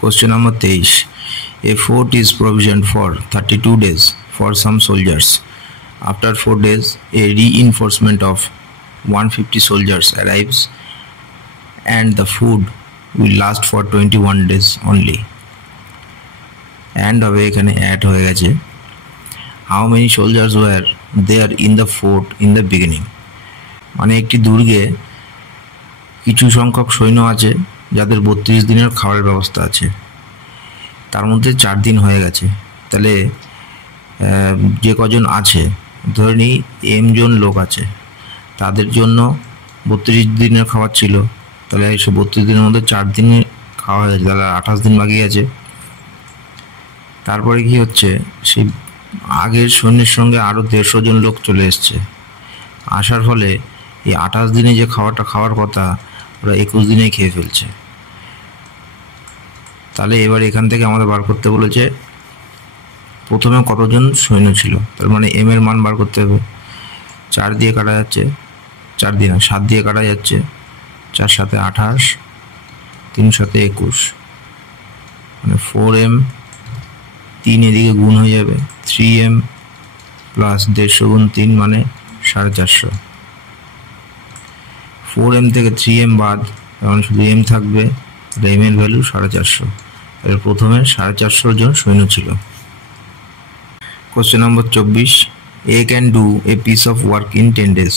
Question number 23. A fort is provisioned for 32 days for some soldiers. After 4 days, a reinforcement of 150 soldiers arrives and the food will last for 21 days only. And হবে এখানে add হয়ে গেছে how many soldiers were there in the fort in the beginning. মানে একটি দুর্গে কিছু সংখ্যক সৈন্য আছে যাদের 32 দিনের খাবারের ব্যবস্থা আছে, তার মধ্যে 4 দিন হয়ে গেছে। তাহলে যে কজন আছে ধরে নিই m জন লোক আছে, তাদের জন্য 32 দিনের খাবার ছিল, তাহলে সে 32 দিনের মধ্যে 4 দিনে খাওয়া হয়ে গেছে, তাহলে 28 দিন বাকি আছে। তারপরে কি হচ্ছে, সেই আগের সৈন্যের সঙ্গে আরও 150 জন লোক চলে এসছে, আসার ফলে এই 28 দিনে যে খাবারটা খাওয়ার কথা ওরা 21 দিনেই খেয়ে ফেলছে। তাহলে এবার এখান থেকে আমাদের বার করতে বলেছে প্রথমে কতজন সৈন্য ছিল, তার মানে এম এর মান বার করতে হবে। 4 দিয়ে কাটা যাচ্ছে, 4 দিয়ে না 7 দিয়ে কাটা যাচ্ছে, 4 সাথে 28, 3 সাথে 21, মানে 4m, 3 এদিকে গুণ হয়ে যাবে 3m প্লাস 150 গুণ 3 মানে 450। 4m থেকে 3m বাদ, কারণ শুধু m থাকবে, m এর ভ্যালু 450। এর প্রথমে 450 জন সৈন্য ছিল। Question number 24. A can do a piece of work in 10 days,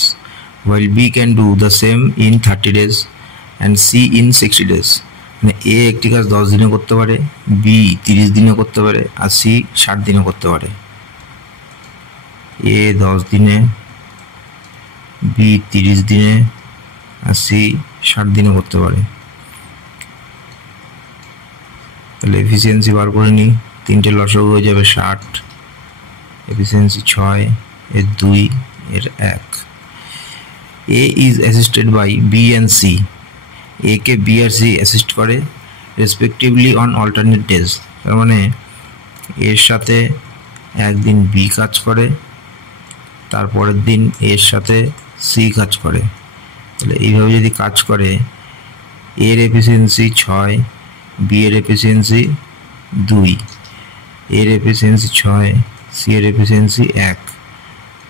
while B can do the same in 30 days and C in 60 days. মানে A একটি কাজ 10 দিনে করতে পারে, B 30 দিনে করতে পারে, আর C 60 দিনে করতে পারে। A 10 দিনে, B 30 দিনে, আর C 60 দিনে করতে পারে। তাহলে এফিসিয়েন্সি বার করে নিই, 3টে লসাগু হয়ে যাবে 60, এফিসিয়েন্সি 6, এর 2, এর 1। A is assisted by B and C. A কে B আর C অ্যাসিস্ট করে রেসপেক্টিভলি অন অল্টারনেট ডেজ। তার মানে এর সাথে একদিন B কাজ করে, তারপরের দিন এর সাথে C কাজ করে। তাহলে এইভাবে যদি কাজ করে, এর এফিসিয়েন্সি 6, B এর এফিসিয়েন্সি 2, এর এফিসিয়েন্সি 6, C এর এফিসিয়েন্সি 1।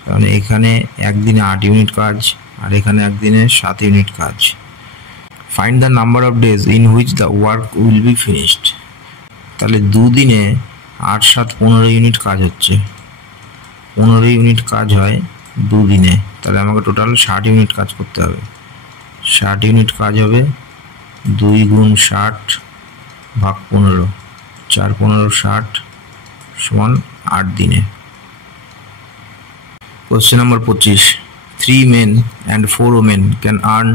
কারণ এখানে একদিনে 8 ইউনিট কাজ আর এখানে একদিনে 7 ইউনিট কাজ। Find the number of days in which the work will be finished. তাহলে 2 দিনে 8 7 15 ইউনিট কাজ হচ্ছে, 15 ইউনিট কাজ হয় 2 দিনে। তাহলে আমাকে টোটাল 60 ইউনিট কাজ করতে হবে। 60 ইউনিট কাজ হবে 2 গুণ 60 ভাগ 15, 4 15 60 সমান 8 দিনে। Question number 25. 3 men and 4 women can earn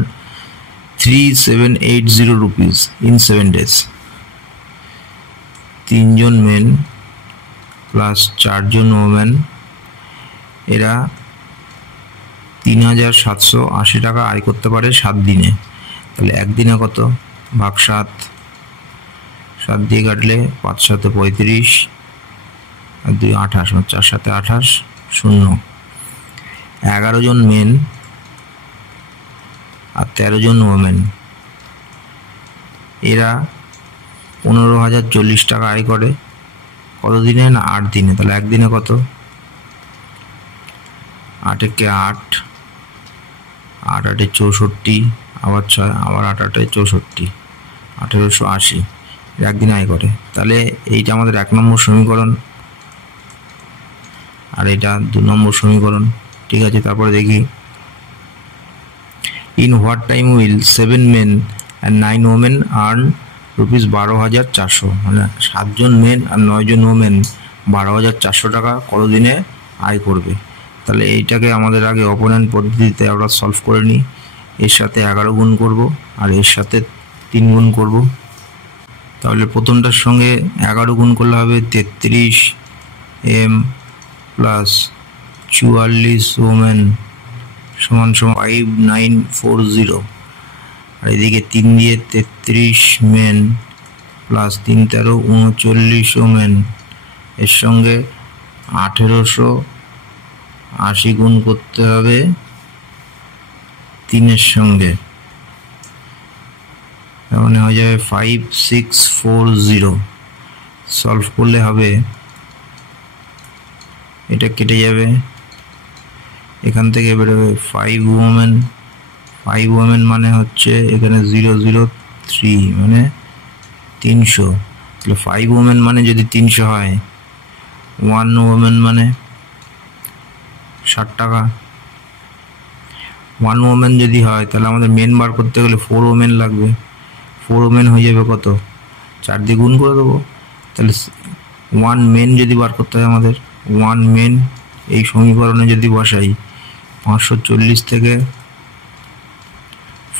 3780 rupees in 7 days. 3 জন মেন প্লাস 4 জন ওমেন, এরা 3780 টাকা আয় করতে পারে 7 দিনে। তাহলে একদিনে কত, ভাগ 7, 7 দিয়ে কাটলে 5 সাথে 35 আর 2 28, 4 সাথে 28 0। 11 জন মেন আর 13 জন ওমেন, এরা 15040 টাকা আয় করে কত দিনে, না 8 দিনে। তাহলে একদিনে কত, 8 একে 8, 8 8 64, আবার 6, আবার 8 8 64, 1880 একদিনে আয় করে। তাহলে এইটা আমাদের 1 নম্বর সমীকরণ আর এটা 2 নম্বর সমীকরণ। ঠিক আছে, তারপরে দেখি in what time will 7 men and 9 women earn rupees 12,400। মানে 7 জন মেন আর 9 জন ওমেন 12,400 টাকা কত দিনে আয় করবে। তাহলে এইটাকে আমাদের আগে অপোনেন্ট পদ্ধতিতে আমরা সলভ করে নিই। এর সাথে 11 গুণ করব আর এর সাথে 3 গুণ করব। তাহলে প্রথমটার সঙ্গে 11 গুণ করলে হবে 33m প্লাস 44 ওমেন সমান 5940। আর এদিকে 3 দিয়ে 33 মেন প্লাস 3 13 39 ওমেন, এর সঙ্গে 1880 গুণ করতে হবে 3 এর সঙ্গে, তার মানে হয়ে যাবে 5640। সলভ করলে হবে, এটা কেটে যাবে, এখান থেকে বেরোবে 5 ওমেন। 5 ওমেন মানে হচ্ছে এখানে 003 মানে 300। তাহলে 5 ওমেন মানে যদি 300 হয়, 1 ওমেন মানে 60 টাকা। 1 ওমেন যদি হয় তাহলে আমাদের মেন বার করতে গেলে 4 ওমেন লাগবে। 4 ওমেন হয়ে যাবে কত, 4 দিয়ে গুণ করে দেবো। তাহলে 1 মেন যদি বার করতে হয় আমাদের, 1 মেন এই সমীকরণে যদি বসাই, 540 থেকে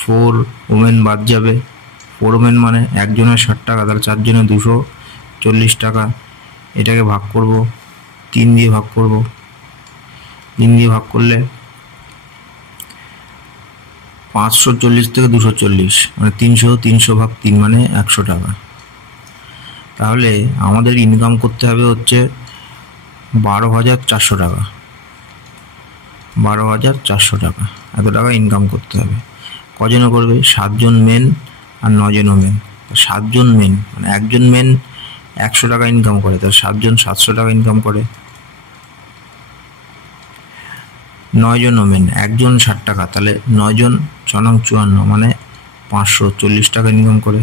4 ওমেন বাদ যাবে। 4 ওমেন মানে একজনের 60 টাকা, তাহলে 4 জনের 240 টাকা। এটাকে ভাগ করব, 3 দিয়ে ভাগ করব। 3 দিয়ে ভাগ করলে 540 থেকে 240 মানে 300 ভাগ 3 মানে 100 টাকা। তাহলে আমাদের ইনকাম করতে হবে হচ্ছে 12,400 টাকা। 12,400 টাকা, এত টাকা ইনকাম করতে হবে। কজনে করবে, 7 জন মেন আর 9 জন ওমেন। 7 জন মেন মানে একজন মেন 100 টাকা ইনকাম করে, তার 7 জন 700 টাকা ইনকাম করে। 9 জন ওমেন, একজন 60 টাকা, তাহলে 9 জন 6 নং 54 মানে 540 টাকা ইনকাম করে।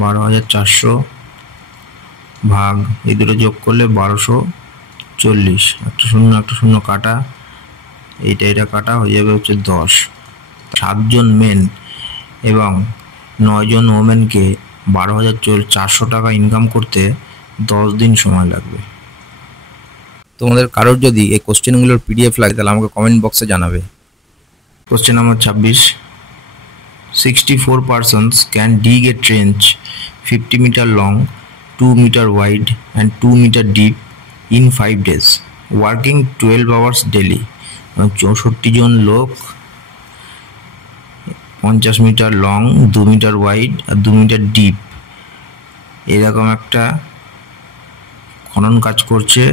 12,400 ভাগ এই দুটো যোগ করলে 1240। একটা শূন্য কাটা, এটা কাটা হয়ে যাবে হচ্ছে 10। 7 জন মেন এবং 9 জন ওমেনকে 12,400 টাকা ইনকাম করতে 10 দিন সময় লাগবে। তোমাদের কারোর যদি এই কোশ্চেনগুলোর PDF লাগে তাহলে আমাকে কমেন্ট বক্সে জানাবে। Question number 26, 64 persons can dig a trench 50 meter long, 2 meter wide and 2 meter deep in 5 days, working 12 hours daily. 64 জন লোক 50 মিটার লং, 2 মিটার ওয়াইড আর 2 মিটার ডিপ এরকম একটা খনন কাজ করছে।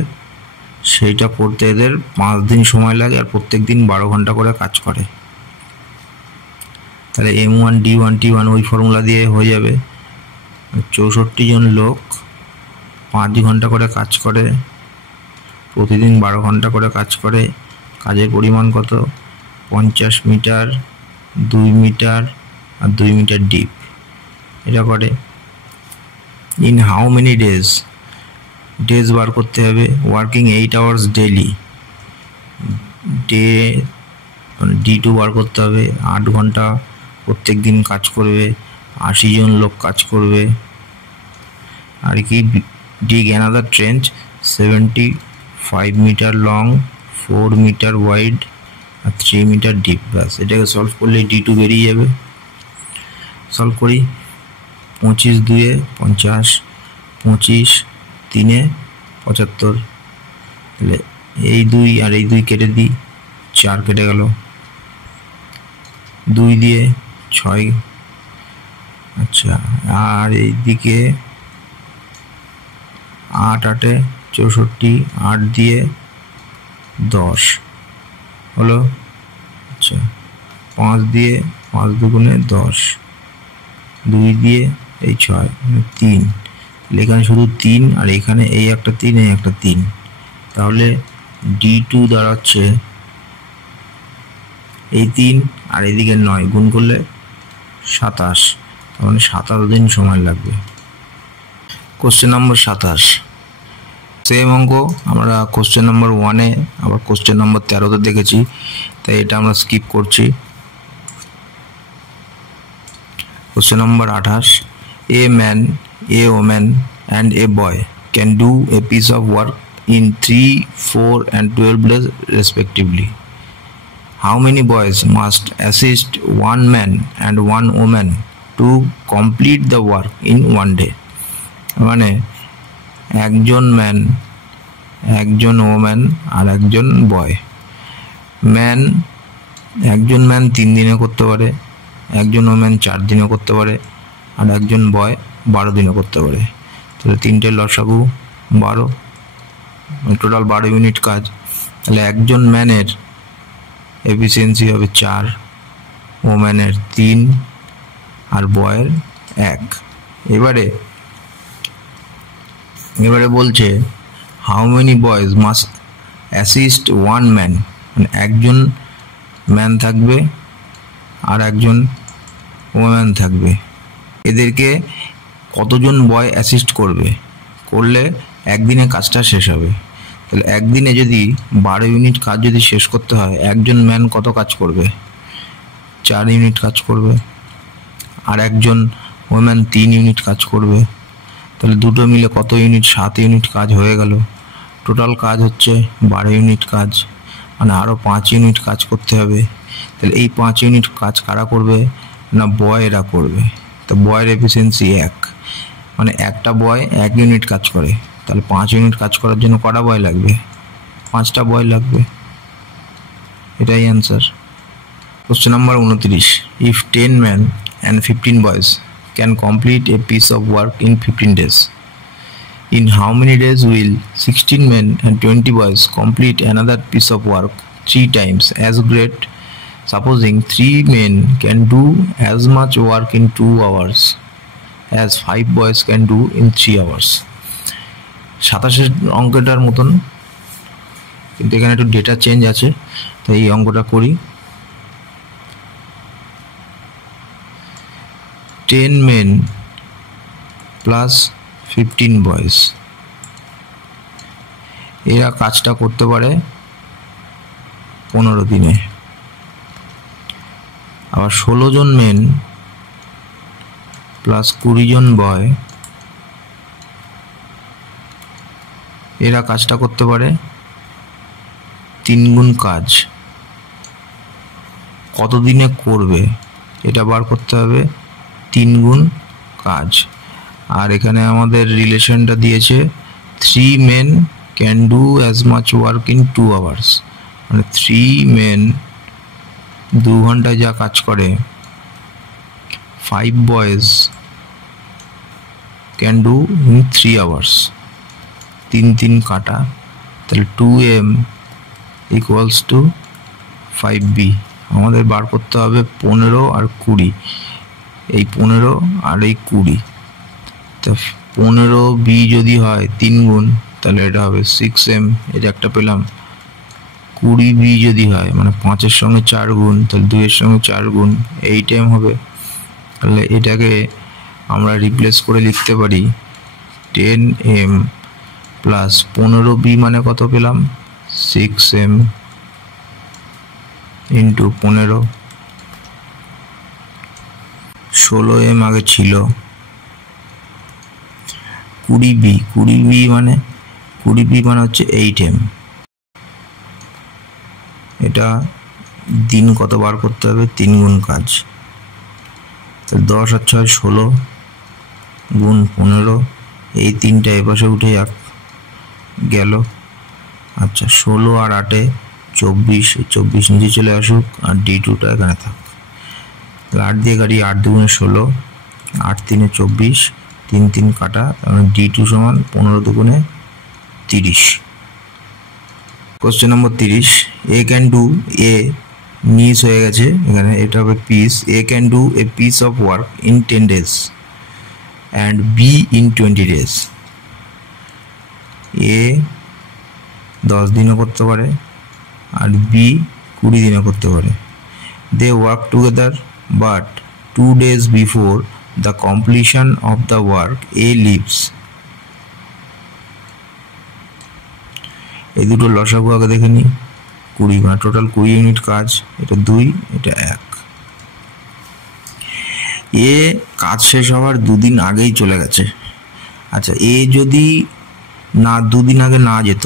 সেইটা করতে এদের 5 দিন সময় লাগে আর প্রত্যেক দিন 12 ঘন্টা করে কাজ করে। তাহলে M1 D1 T1 ওই ফর্মুলা দিয়ে হয়ে যাবে। 64 জন লোক 5 ঘন্টা করে কাজ করে, প্রতিদিন 12 ঘন্টা করে কাজ করে। কাজের পরিমাণ কত, 50 মিটার, 2 মিটার আর 2 মিটার ডিপ এটা করে। In how many days, days বার করতে হবে। ওয়ার্কিং 8 hours ডেলি, ডে মানে D2 বার করতে হবে। 8 ঘন্টা প্রত্যেক দিন কাজ করবে, 80 জন লোক কাজ করবে। আর কি, dig another trench 75 metre long, 4 metre wide আর 3 মিটার ডিপ। ব্যাস, এটাকে সলভ করলে D2 বেরিয়ে যাবে। সলভ করি, 25 2 50, 25 3 75। তাহলে এই 2 আর এই 2 কেটে দিই, 4 কেটে গেল। 2 দিয়ে 6, আচ্ছা, আর এইদিকে 8 8 64, 8 দিয়ে 10 হলো। আচ্ছা, 5 দিয়ে 5 দুগুণে 10, 2 দিয়ে এই 6 3। এখানে শুধু 3 আর এখানে এই একটা 3, এই একটা 3। তাহলে D2 দাঁড়াচ্ছে এই 3 আর এইদিকে 9 গুণ করলে 27, তার মানে 27 দিন সময় লাগবে। কোশ্চেন নম্বর 27, সেম অঙ্ক আমরা কোশ্চেন নম্বর 1-এ আবার কোশ্চেন নম্বর 13-তে দেখেছি, তাই এটা আমরা স্কিপ করছি। Question number 28, a man, a woman and a boy can do a piece of work in 3, 4 and 12 days respectively. How many boys must assist one man and one woman to complete the work in one day? মানে একজন man, একজন woman are একজন বয়। Man, একজন man 3 দিনে করতে পারে, একজন woman 4 দিনে করতে পারে আর একজন বয় 12 দিনে করতে পারে। তাহলে 3টে লসাগু 12, টোটাল 12 ইউনিট কাজ। তাহলে একজন ম্যানের এফিসিয়েন্সি হবে 4, ওম্যানের 3 আর বয়ের 1। এবারে বলছে how many boys must assist one man, মানে একজন ম্যান থাকবে আর একজন ওম্যান থাকবে, এদেরকে কতজন বয় অ্যাসিস্ট করলে একদিনে কাজটা শেষ হবে। তাহলে একদিনে যদি 12 ইউনিট কাজ যদি শেষ করতে হয়, একজন ম্যান কত কাজ করবে? 4 ইউনিট কাজ করবে, আর একজন ওম্যান 3 ইউনিট কাজ করবে। তাহলে দুটো মিলে কত ইউনিট? 7 ইউনিট কাজ হয়ে গেল। টোটাল কাজ হচ্ছে 12 ইউনিট কাজ, মানে আরও 5 ইউনিট কাজ করতে হবে। তাহলে এই 5 ইউনিট কাজ কারা করবে? না বয়েরা করবে। তো বয়ের এফিসিয়েন্সি 1, মানে একটা বয় 1 ইউনিট কাজ করে। তাহলে 5 ইউনিট কাজ করার জন্য কটা বয় লাগবে? 5টা বয় লাগবে। এটাই answer. Question number 29, if 10 men and 15 boys can complete a piece of work in 15 days, in how many days will 16 men and 20 boys complete another piece of work 3 times as great, supposing 3 men can do as much work in 2 hours as 5 boys can do in 3 hours? 27 অঙ্কটার মতন, কিন্তু এখানে একটু data change আছে, তো এই অঙ্কটা করি। 10 men plus 15 boys, এরা কাজটা করতে পারে 15 দিনে। আবার 16 জন মেন প্লাস 20 জন বয়, এরা কাজটা করতে পারে 3 গুণ কাজ। কত দিনে করবে এটা বার করতে হবে, 3 গুণ কাজ। আর এখানে আমাদের রিলেশনটা দিয়েছে 3 men can do as much work in 2 hours, মানে 3 men 2 ঘন্টায় যা কাজ করে 5 boys can do in 3 hours। 3 কাটা, তাহলে 2m equals to 5b। আমাদের বার করতে হবে 15 আর 20, এই 15 আর এই 20। তো 15b যদি হয় 3 গুণ, তাহলে এটা হবে 6m, এটা একটা পেলাম। 20b যদি হয় মানে 5-এর সঙ্গে 4 গুণ, তাহলে 2-এর সঙ্গে 4 গুণ 8m হবে। তাহলে এটাকে আমরা রিপ্লেস করে লিখতে পারি 10m প্লাস 15b মানে কত পেলাম? 6m into 15। 16m আগে ছিল। 20b মানে হচ্ছে 8m। এটা দিন কত বার করতে হবে? 3 গুণ কাজ। তাহলে 10 আর 6 16 গুণ 15, এই 3টা এপাশে উঠে গেল। আচ্ছা 16 আর 8-এ 24 নিচে চলে আসুক, আর D2টা এখানে থাক। 8 দিয়ে কাটি, 8 দুগুণে 16, 8 3-এ 24, 3 কাটা, তাহলে D2 সমান 15 দুগুণে 30। Question number 30, A can do, A miss হয়ে গেছে এখানে, এটা হবে piece. A can do a piece of work in 10 days and be in 20 days। এ 10 দিনও করতে পারে আর বি 20 দিনও করতে পারে। They work together but 2 days before the completion of the work A leaves. এই দুটো লসাগু আগে দেখে নিই। 20 মানে টোটাল 20 ইউনিট কাজ, এটা 2, এটা 1। এ কাজ শেষ হওয়ার 2 দিন আগেই চলে গেছে। আচ্ছা এ যদি 2 দিন আগে না যেত,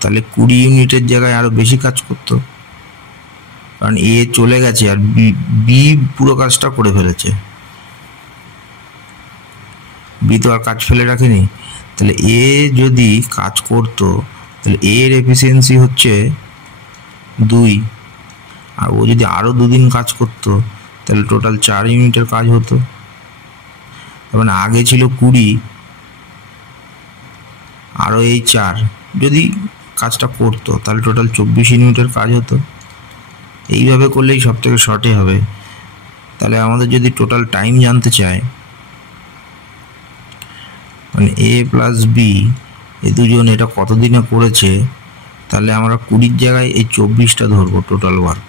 তাহলে 20 ইউনিটের জায়গায় আরো বেশি কাজ করতো, কারণ এ চলে গেছে আর বি পুরো কাজটা করে ফেলেছে। বি তো আর কাজ ফেলে রাখেনি। তাহলে এ যদি কাজ করতো, তাহলে এর এফিসিয়েন্সি হচ্ছে 2, আর ও যদি আরো 2 দিন কাজ করতো, তাহলে টোটাল 4 ইউনিটের কাজ হতো। তার মানে আগে ছিল 20, আরো এই 4 যদি কাজটা করতো, তাহলে টোটাল 24 ইউনিটের কাজ হতো। এইভাবে করলেই সব থেকে শর্টে হবে। তাহলে আমাদের যদি টোটাল টাইম জানতে চায়, মানে এ প্লাস বি এই দুজন এটা কতদিনে করেছে, তাহলে আমরা 20 জায়গায় এই 24টা ধরবো টোটাল ওয়ার্ক,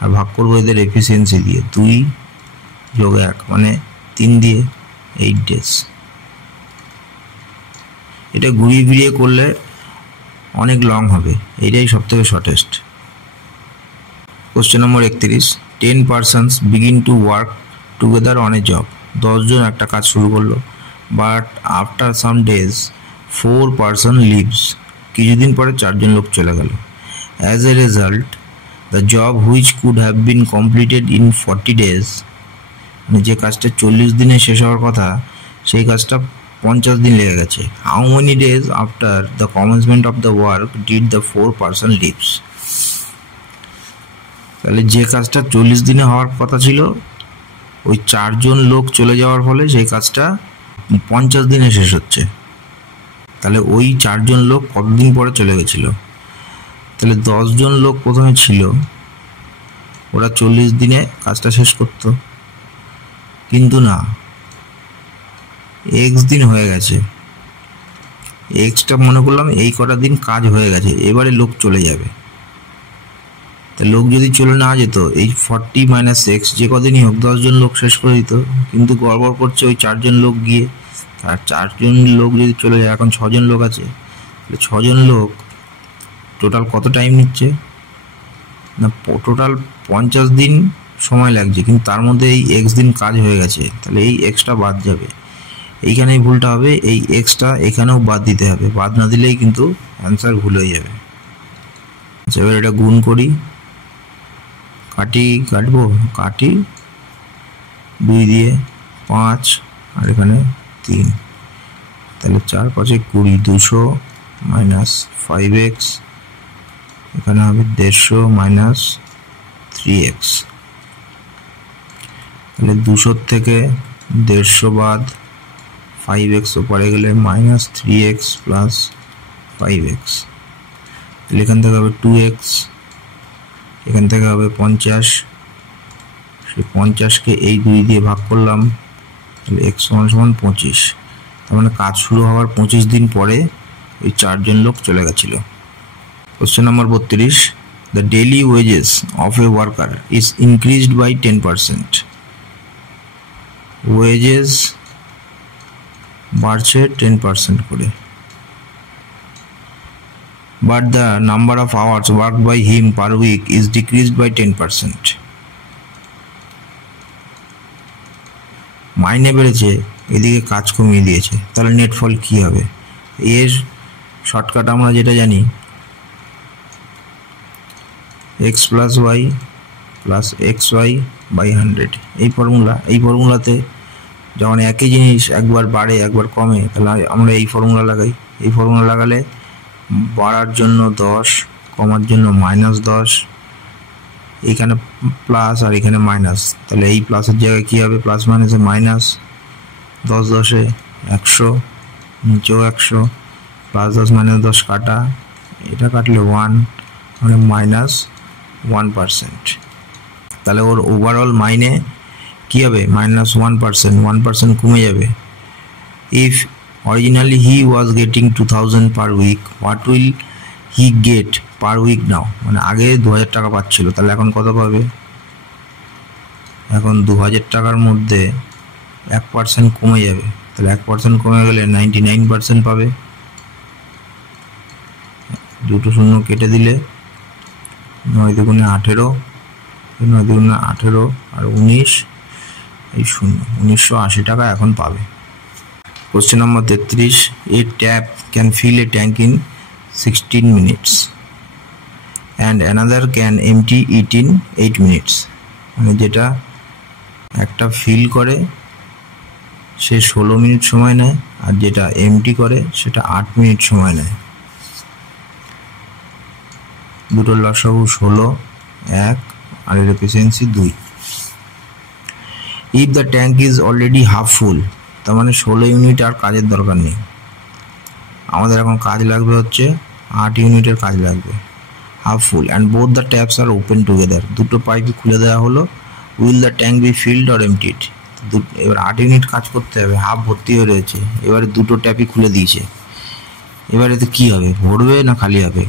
আর ভাগ করবো এদের এফিসিয়েন্সি দিয়ে, 2 যোগ 1 মানে 3 দিয়ে 8 ডেজ। এটা ঘুরিয়ে ফিরিয়ে করলে অনেক লং হবে, এইটাই সব থেকে shortest. Question number 31, 10 persons begin to work together on a job. 10 জন একটা কাজ শুরু করলো, but after some days 4 person leaves, কিছুদিন পরে 4 জন লোক চলে গেল। As a result the job which could have been completed in 40 days, মানে যে কাজটা 40 দিনে শেষ হওয়ার কথা সেই কাজটা 50 দিন লেগে গেছে। How many days after the commencement of the work did the 4 person leaves, তাহলে যে কাজটা 40 দিনে হওয়ার কথা ছিল ওই 4 জন লোক চলে যাওয়ার ফলে সেই কাজটা 50 দিনে শেষ হচ্ছে। তাহলে ওই 4 জন লোক কতদিন পরে চলে গেছিল, তাহলে 10 জন লোক প্রথমে ছিল, ওরা 40 দিনে কাজটা শেষ করত, কিন্তু না, এক্স দিন হয়ে গেছে, এক্সটা মনে করলাম এই কটা দিন কাজ হয়ে গেছে, এবারে লোক চলে যাবে। তা লোক যদি চলে না যেত, এই 40 মাইনাস এক্স যে কদিনই হোক 10 জন লোক শেষ করে দিত, কিন্তু গড়বড় করছে ওই 4 জন লোক গিয়ে, আর 4 জন লোক যদি চলে যায়, এখন 6 জন লোক আছে, 6 জন লোক টোটাল কত টাইম নিচ্ছে না, টোটাল 50 দিন সময় লাগছে, কিন্তু তার মধ্যে এই এক্স দিন কাজ হয়ে গেছে, তাহলে এই এক্সটা বাদ যাবে, এইখানেই ভুলটা হবে, এই এক্সটা এখানেও বাদ দিতে হবে, বাদ না দিলেই কিন্তু অ্যান্সার ভুল হয়ে যাবে। এবার এটা গুণ করি, কাটি 2 দিয়ে 5 আর এখানে 3, তাহলে 4 5 20, 200 মাইনাস 5x, এখানে হবে 150 মাইনাস 3x, তাহলে 200 থেকে 150 বাদ, 5x ওপারে গেলে মাইনাস 3x প্লাস 5x, তাহলে এখান থেকে হবে 2x, এখান থেকে হবে 50, সেই 50কে এই 2 দিয়ে ভাগ করলাম, তাহলে x সমান 25, তার মানে কাজ শুরু হওয়ার 25 দিন পরে এই 4 জন লোক চলে গেছিল। Question number 32, the daily wages of a worker is increased by 10%, wages বাড়ছে 10% করে, but the number of hours worked by him per week is decreased by 10%. মাইনে বেড়েছে, এদিকে কাজ কমিয়ে দিয়েছে, তাহলে নেট ফল কী হবে? এর শর্টকাট আমরা যেটা জানি, X plus Y plus X Y by 100, এই ফর্মুলাতে যখন একই জিনিস একবার বাড়ে একবার কমে, তাহলে আমরা এই ফর্মুলা লাগাই, এই ফর্মুলা লাগালে বাড়ার জন্য 10, কমার জন্য -10, এইখানে প্লাস আর এখানে মাইনাস, তাহলে এই প্লাসের জায়গায় কী হবে, প্লাস মাইনাসে মাইনাস, 10 10 100, নিচেও 100, প্লাস 10 মাইনাস 10 কাটা, এটা কাটলে 1, মানে -1%, তাহলে ওর ওভারঅল মাইনে কী হবে, -1% কমে যাবে। If originally he was getting 2000 per week, what will he get per week now, মানে আগে 2000 টাকা পাচ্ছিল, তাহলে এখন কত পাবে, এখন 2000 টাকার মধ্যে 1% কমে যাবে, তাহলে 1% কমে গেলে 99% পাবে, 2 শূন্য কেটে দিলে 9 দুগুণে 18, 9 দুগুণে 18 আর 19, এই 1980 টাকা এখন পাবে। Question number 33, a tap can fill a tank in 16 minutes and another can empty it in 8 minutes, মানে যেটা একটা ফিল করে সে 16 মিনিট সময় নেয়, আর যেটা এমটি করে সেটা 8 মিনিট সময় নেয়। দুটোর লসাগু 16, 1 আর এর efficiency 2। If the tank is already half ফুল, তার মানে 16 ইউনিট আর কাজের দরকার নেই, আমাদের এখন কাজ লাগবে হচ্ছে 8 ইউনিটের কাজ লাগবে, half full, and both the taps are open together, দুটো পাইপই খুলে দেওয়া হলো will the tank be filled or emptied. এবার 8 ইউনিট কাজ করতে হবে, হাফ ভর্তি হয়ে রয়েছে, এবারে দুটো ট্যাপই খুলে দিয়েছে, এবারে তো কী হবে, ভরবে না খালি হবে?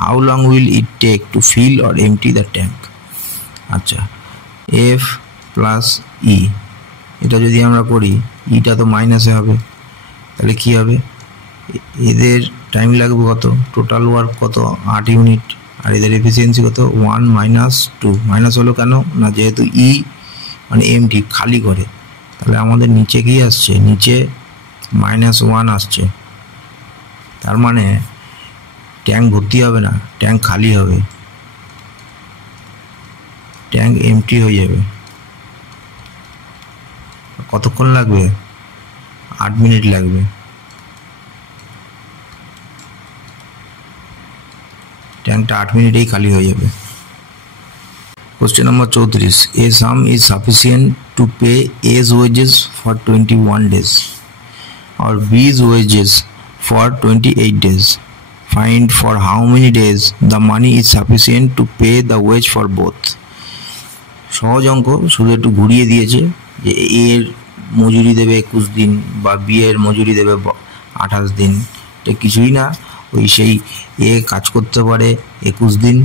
How long will it take to fill or empty the tank. আচ্ছা, এফ প্লাস ই, এটা যদি আমরা করি, ইটা তো মাইনাসে হবে, তাহলে কী হবে, এদের টাইম লাগবে কত, টোটাল ওয়ার্ক কত 8 ইউনিট, আর এদের এফিসিয়েন্সি কত 1 - 2। মাইনাস হলো কেন না, যেহেতু ই মানে এমটি খালি করে, তাহলে আমাদের নিচে কি আসছে, নিচে -1 আসছে, তার মানে ট্যাঙ্ক ভর্তি হবে না, ট্যাঙ্ক খালি হবে, ট্যাঙ্ক এমটি হয়ে যাবে। কতক্ষণ লাগবে, 8 মিনিট লাগবে। ট্যাঙ্কটা 8 মিনিটেই খালি হয়ে যাবে। Question number 34, a sum is sufficient to pay A's wages for 21 days or B's wages for 28 days. Find for how many days the money is sufficient to pay the wage for both. সহজ অঙ্ক, শুধু একটু ঘুরিয়ে দিয়েছে যে এ এর মজুরি দেবে 21 দিন বা বি এর মজুরি দেবে 28 দিন, এটা কিছুই না, ওই সেই এ কাজ করতে পারে 21 দিন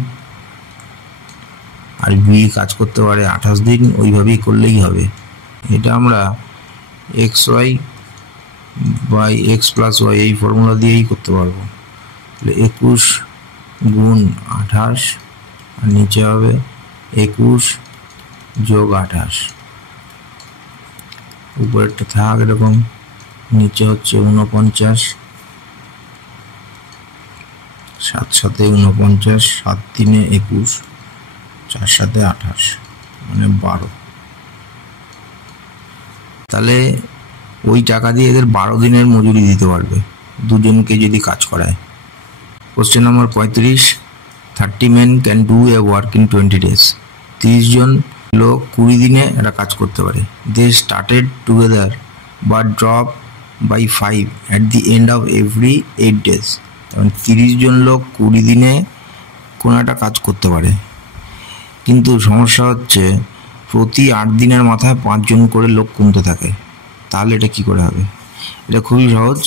আর বি কাজ করতে পারে 28 দিন, ওইভাবেই করলেই হবে। এটা আমরা XY by X plus Y এই ফর্মুলা দিয়েই করতে পারবো। তাহলে 21 গুণ 28 আর নিচে হবে 21 যোগ 28, উপরেরটা থাক এরকম, নিচে হচ্ছে 49, 7 × 7 = 49, 7 × 3 = 21, 4 × 7 = 28, মানে 12। তাহলে ওই টাকা দিয়ে এদের 12 দিনের মজুরি দিতে পারবে দুজনকে যদি কাজ করায়। Question number 35, 30 men can do a work in 20 days. 30 জন লোক 20 দিনে একটা কাজ করতে পারে। They started together but drop by 5 at the end of every 8 days. 30 জন লোক 20 দিনে কোনো একটা কাজ করতে পারে, কিন্তু সমস্যা হচ্ছে প্রতি 8 দিনের মাথায় 5 জন করে লোক কমতে থাকে। তাহলে এটা কি করে হবে? এটা খুবই সহজ,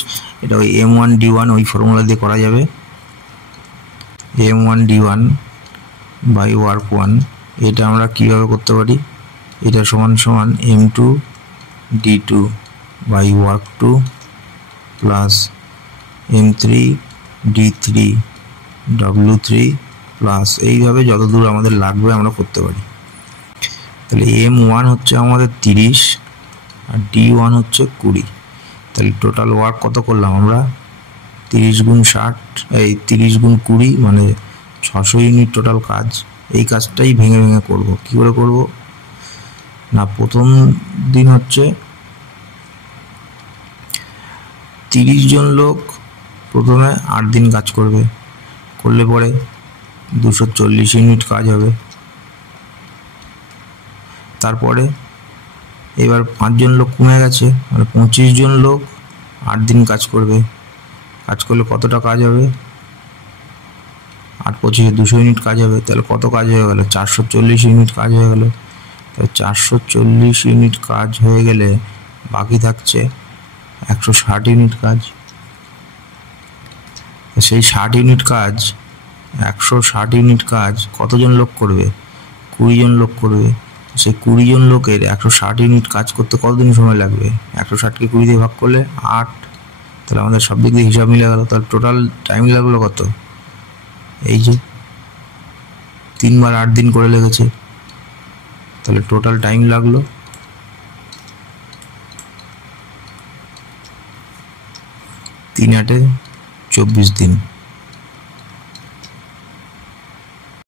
এটা ওই M1D1 ওই ফর্মুলা দিয়ে করা যাবে। M1D1 বাই ওয়ার্ক 1, এটা আমরা কীভাবে করতে পারি, এটা সমান সমান M2D2 by work 2 plus M3D3 W3 plus, এইভাবে যত দূর আমাদের লাগবে আমরা করতে পারি। তাহলে M1 হচ্ছে আমাদের 30 আর D1 হচ্ছে 20, তাহলে টোটাল ওয়ার্ক কত করলাম আমরা, 30 × 60 30 × 20 মানে 600 ইউনিট টোটাল কাজ। এই কাজটাই ভেঙে ভেঙে করব। কী করে করব না, প্রথম দিন হচ্ছে 30 জন লোক প্রথমে 8 দিন কাজ করবে, করলে পরে 240 ইউনিট কাজ হবে। তারপরে এবার 5 জন লোক কমে গেছে, মানে 25 জন লোক 8 দিন কাজ করবে, কাজ করলে কতটা কাজ হবে, 8 × 25 200 ইউনিট কাজ হবে। তাহলে কত কাজ হয়ে গেল, 440 ইউনিট কাজ হয়ে গেল। তাহলে 440 ইউনিট কাজ হয়ে গেলে বাকি থাকছে 160 ইউনিট কাজ। সেই 60 ইউনিট কাজ, 160 ইউনিট কাজ কতজন লোক করবে, 20 জন লোক করবে। সেই 20 জন লোকের 160 ইউনিট কাজ করতে কতদিন সময় লাগবে, 160কে 20 দিয়ে ভাগ করলে 8, তাহলে আমাদের সব দিক দিয়ে হিসাব মিলে গেল। তাহলে টোটাল টাইম লাগলো কত, এই যে 3 বার 8 দিন করে লেগেছে, তাহলে টোটাল টাইম লাগলো 3 × 8 = 24 দিন।